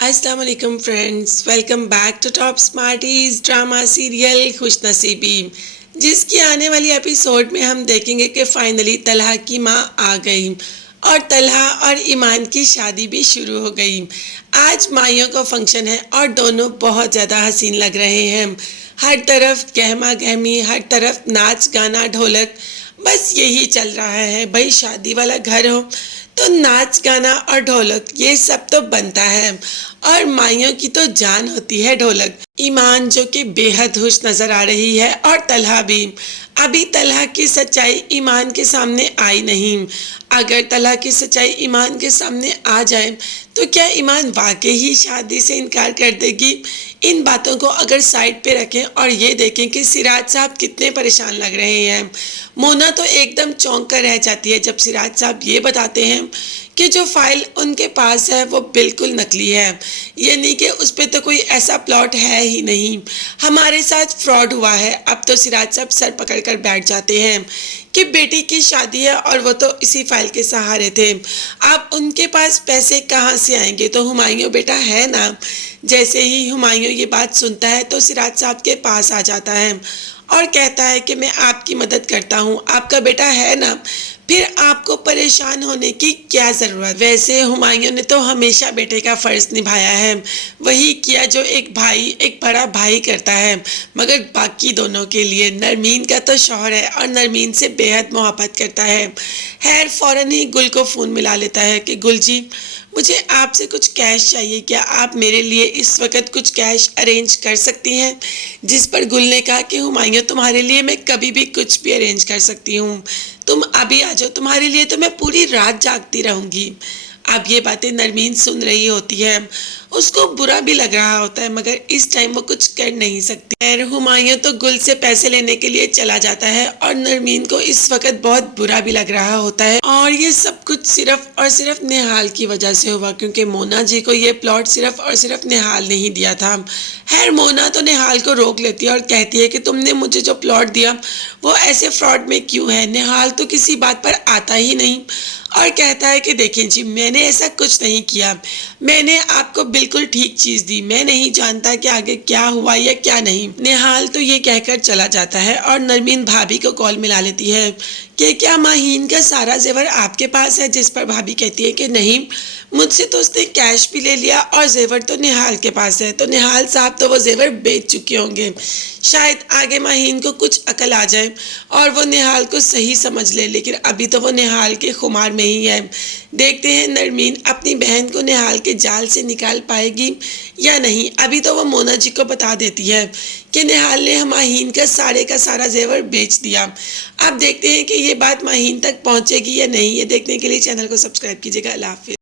अस्सलाम वालेकुम friends, welcome back to top Smarties drama serial Khush Naseebi, जिसकी आने वाली एपिसोड में हम देखेंगे कि फाइनली तलहा की माँ आ गई और तलहा और ईमान की शादी भी शुरू हो गई। आज माइयों का फंक्शन है और दोनों बहुत ज़्यादा हसीन लग रहे हैं। हर तरफ गहमा गहमी, हर तरफ नाच गाना ढोलक, बस यही चल रहा है। भाई शादी वाला घर हो तो नाच गाना और ढोलक ये सब तो बनता है और माइयों की तो जान होती है ढोलक। ईमान जो कि बेहद खुश नजर आ रही है और तलहा भी। अभी तलहा की सच्चाई ईमान के सामने आई नहीं। अगर तलहा की सच्चाई ईमान के सामने आ जाए तो क्या ईमान वाकई ही शादी से इनकार कर देगी? इन बातों को अगर साइड पे रखें और ये देखें कि सिराज साहब कितने परेशान लग रहे हैं। मोना तो एकदम चौंक कर रह जाती है जब सिराज साहब ये बताते हैं कि जो फाइल उनके पास है वो बिल्कुल नकली है, यानी कि उस पर तो कोई ऐसा प्लॉट है ही नहीं, हमारे साथ फ्रॉड हुआ है। अब तो सिराज साहब सर पकड़ कर बैठ जाते हैं कि बेटी की शादी है और वो तो इसी फाइल के सहारे थे, अब उनके पास पैसे कहाँ से आएंगे? तो हुमायूं बेटा है ना। जैसे ही हुमायूं ये बात सुनता है तो सिराज साहब के पास आ जाता है और कहता है कि मैं आपकी मदद करता हूँ, आपका बेटा है ना, फिर आपको परेशान होने की क्या ज़रूरत? वैसे हुमायूं ने तो हमेशा बेटे का फ़र्ज़ निभाया है, वही किया जो एक भाई, एक बड़ा भाई करता है। मगर बाकी दोनों के लिए नरमीन का तो शौहर है और नरमीन से बेहद मोहब्बत करता है। खैर फ़ौरन ही गुल को फ़ोन मिला लेता है कि गुल जी, मुझे आपसे कुछ कैश चाहिए, क्या आप मेरे लिए इस वक्त कुछ कैश अरेंज कर सकती हैं? जिस पर गुल ने कहा कि हुमायूं तुम्हारे लिए मैं कभी भी कुछ भी अरेंज कर सकती हूँ, तुम अभी आ जाओ, तुम्हारे लिए तो मैं पूरी रात जागती रहूँगी। अब ये बातें नरमीन सुन रही होती है, उसको बुरा भी लग रहा होता है मगर इस टाइम वो कुछ कर नहीं सकती। खैर हुमायूं तो गुल से पैसे लेने के लिए चला जाता है और नरमीन को इस वक्त बहुत बुरा भी लग रहा होता है और ये सब कुछ सिर्फ और सिर्फ निहाल की वजह से हुआ, क्योंकि मोना जी को ये प्लॉट सिर्फ और सिर्फ निहाल ने ही दिया था। खैर मोना तो निहाल को रोक लेती है और कहती है कि तुमने मुझे जो प्लॉट दिया वो ऐसे फ्रॉड में क्यों है? निहाल तो किसी बात पर आता ही नहीं और कहता है कि देखें जी, मैंने ऐसा कुछ नहीं किया, मैंने आपको बिल्कुल ठीक चीज़ दी, मैं नहीं जानता कि आगे क्या हुआ या क्या नहीं। निहाल तो ये कहकर चला जाता है और नरमीन भाभी को कॉल मिला लेती है कि क्या माहीन का सारा जेवर आपके पास है? जिस पर भाभी कहती है कि नहीं, मुझसे तो उसने कैश भी ले लिया और जेवर तो निहाल के पास है। तो निहाल साहब तो वो जेवर बेच चुके होंगे, शायद आगे माहीन को कुछ अकल आ जाए और वो निहाल को सही समझ ले, लेकिन अभी तो वो निहाल के खुमार में ही है। देखते हैं नरमीन अपनी बहन को निहाल के जाल से निकाल पाएगी या नहीं। अभी तो वो मोना जी को बता देती है कि निहाल ने माहीन का सारा जेवर बेच दिया। अब देखते हैं कि ये बात माहीन तक पहुंचेगी या नहीं। ये देखने के लिए चैनल को सब्सक्राइब कीजिएगा। अल्लाह हाफिज़।